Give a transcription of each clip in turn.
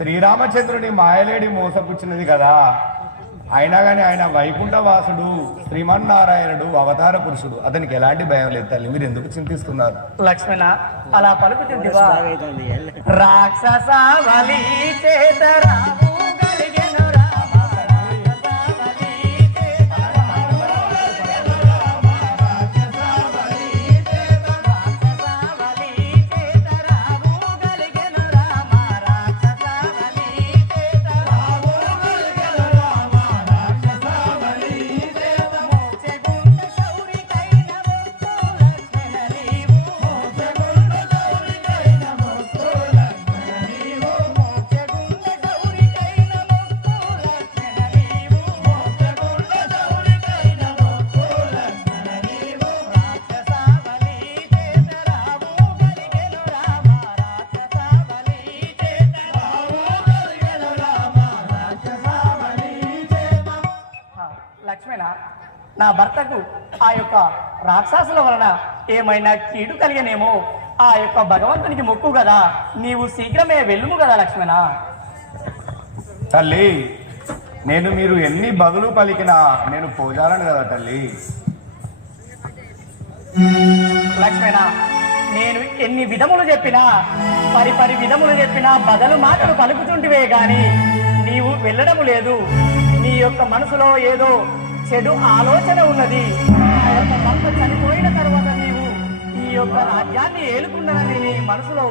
శ్రీరామచంద్రుని మాయలేడి మోసపుచ్చినది కదా. అయినా కానీ ఆయన వైకుంఠవాసుడు, శ్రీమన్నారాయణుడు, అవతార పురుషుడు. అతనికి ఎలాంటి భయం లేదు తల్లి. మీరు ఎందుకు చింతిస్తున్నారు? లక్ష్మణ అలా పలుకుతుందివా? రాక్షస బలి చేతరాము గలిగెను రామ, రాక్షస బలి చేతరాము గలిగెను రామ, రాక్షస బలి చేతరాము గలిగెను రామ, రాక్షస బలి చేతరాము గలిగెను రామ, రాక్షస బలి చేతరాము మోక్షగుండ శౌరికైన ముక్కు లక్ష్మణ నీవు, మోక్షగుండ శౌరికైన ముక్కు లక్ష్మణ నీవు, మోక్షగుండ శౌరికైన ముక్కు లక్ష్మణ నీవు, మోక్షగుండ శౌరికైన ముక్కు లక్ష్మణ నీవు, రాక్షస బలి చేతరాము గలిగెను రామ, రాక్షస బలి చేతరాము గలిగెను రామ, రాక్షస బలి చేతరాము. లక్ష్మణ, నా భర్తకు ఆ యొక్క రాక్షసుల వలన ఏమైనా కీడు కలిగనేమో, ఆ యొక్క భగవంతునికి మొక్కు కదా, నీవు శీఘ్రమే వెళ్ళుము కదా లక్ష్మణ. తల్లి, నేను మీరు ఎన్ని బదులు పలికినా నేను పోజాలను కదా తల్లి. లక్ష్మణ, నేను ఎన్ని విధములు చెప్పినా, పరి విధములు చెప్పినా బదులు మాటలు పలుకుతుంటివే గాని నీవు వెళ్ళడము లేదు. నీ యొక్క మనసులో ఏదో చెడు ఆలోచన ఉన్నది. ఆ యొక్క భర్త చనిపోయిన తర్వాత నీవు ఈ యొక్క రాజ్యాన్ని ఏలుకున్నానని నీ మనసులో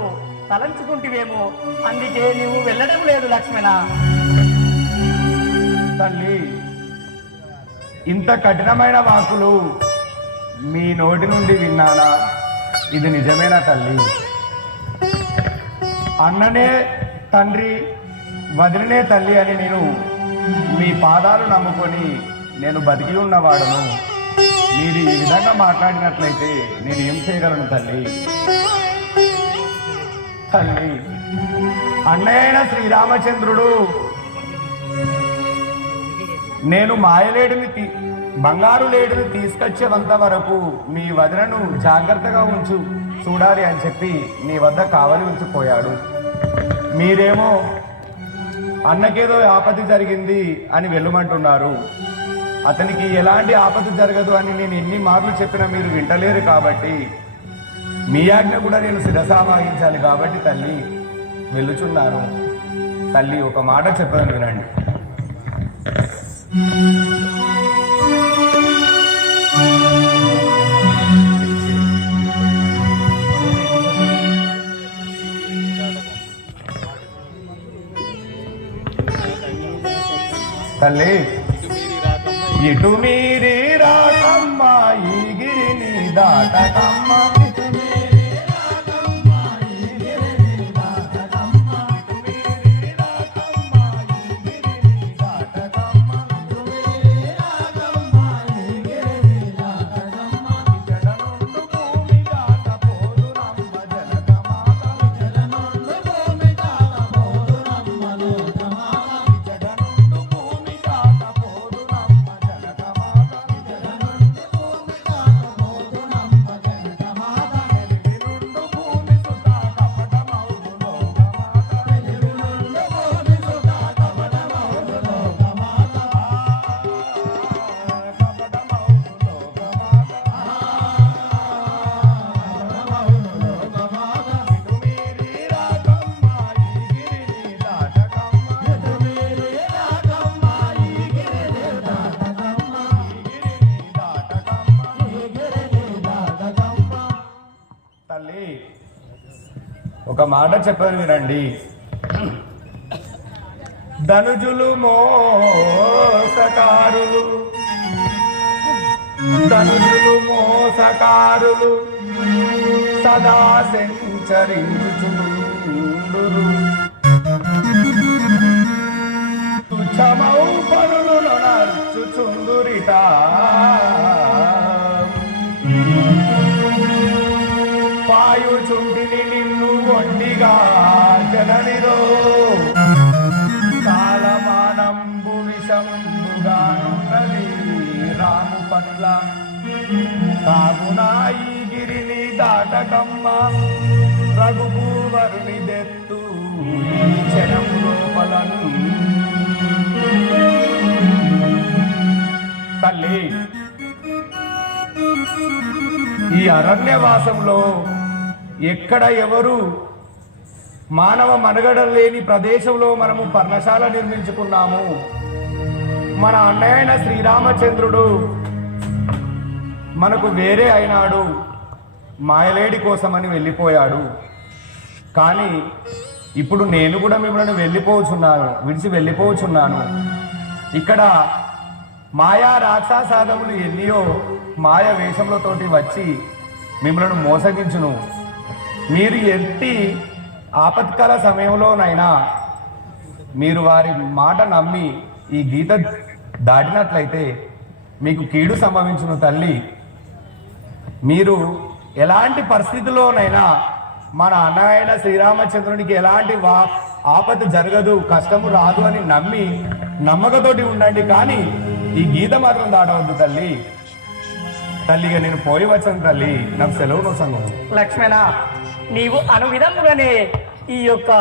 తలంచుకుంటివేమో, అందుకే నీవు వెళ్ళడం లేదు లక్ష్మణ. తల్లి, ఇంత కఠినమైన వాకులు మీ నోటి నుండి విన్నానా? ఇది నిజమేనా తల్లి? అన్ననే తండ్రి, వదిలినే తల్లి అని నేను మీ పాదాలు నమ్ముకొని నేను బతికి ఉన్నవాడను. మీరు ఈ విధంగా మాట్లాడినట్లయితే నేను ఏం చేయగలను తల్లి? తల్లి, అన్నయ్య శ్రీరామచంద్రుడు నేను మాయలేడిని బంగారు లేడిని తీసుకొచ్చేంత వరకు మీ వదినను జాగ్రత్తగా ఉంచు చూడాలి అని చెప్పి మీ వద్ద కావలి ఉంచిపోయాడు. మీరేమో అన్నకేదో ఆపద జరిగింది అని వెళ్ళమంటున్నారు. అతనికి ఎలాంటి ఆపద జరగదు అని నేను ఎన్ని మార్లు చెప్పినా మీరు వింటలేరు. కాబట్టి మీ ఆజ్ఞ కూడా నేను శిరసావహించాలి. కాబట్టి తల్లి వెళ్ళుచున్నాను. తల్లి, ఒక మాట చెప్పాను వినండి. తల్లి, ఇటు మీరి రాకమ్మ ఈ గిరిని దాటకమ్మ, ఒక మాట చెప్పాను వినండి. ధనుజులు మోసకారులు, ధనుజులు మోసకారులు సదా సంచరించుచుండురు. తుచ్చమౌ పనులను నర్చుచుందురిట. పాయుచుంటిని నిన్ను ఒంటిగా జననిరో, కాలమానంబు విషంబుగానున్నది రాము పట్ల. కావున ఈ గిరిని దాటకమ్మ రఘుభూవరుని దెత్తు ఈ క్షణము లోపలను తల్లి ఈ అరణ్యవాసంలో ఎక్కడ ఎవరు మానవ మనుగడ లేని ప్రదేశంలో మనము పర్ణశాల నిర్మించుకున్నాము. మన అన్నయ్య శ్రీరామచంద్రుడు మనకు వేరే అయినాడు, మాయలేడి కోసమని వెళ్ళిపోయాడు. కానీ ఇప్పుడు నేను కూడా మిమ్మల్ని విడిచి వెళ్ళిపోచున్నాను. ఇక్కడ మాయా రాక్షసాదములు ఎన్నియో మాయ వేషములతోటి వచ్చి మిమ్మల్ని మోసగించును. మీరు ఎట్టి ఆపత్కాల సమయంలోనైనా మీరు వారి మాట నమ్మి ఈ గీత దాటినట్లయితే మీకు కీడు సంభవించును తల్లి. మీరు ఎలాంటి పరిస్థితుల్లోనైనా మన అన్నయ్య శ్రీరామచంద్రునికి ఎలాంటి ఆపద జరగదు, కష్టము రాదు అని నమ్మకతోటి ఉండండి. కానీ ఈ గీత మాత్రం దాటవద్దు తల్లి. తల్లిగా నేను పోయి వచ్చాను తల్లి, నాకు సెలవు సంగం. లక్ష్మణ, నీవు అనువిధముగానే ఈ యొక్క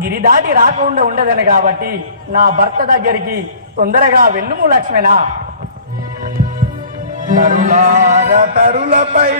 గిరి దాటి రాకుండా ఉండదని కాబట్టి నా భర్త దగ్గరికి తొందరగా వెళ్ళుము లక్ష్మణ. తరులార తరులపై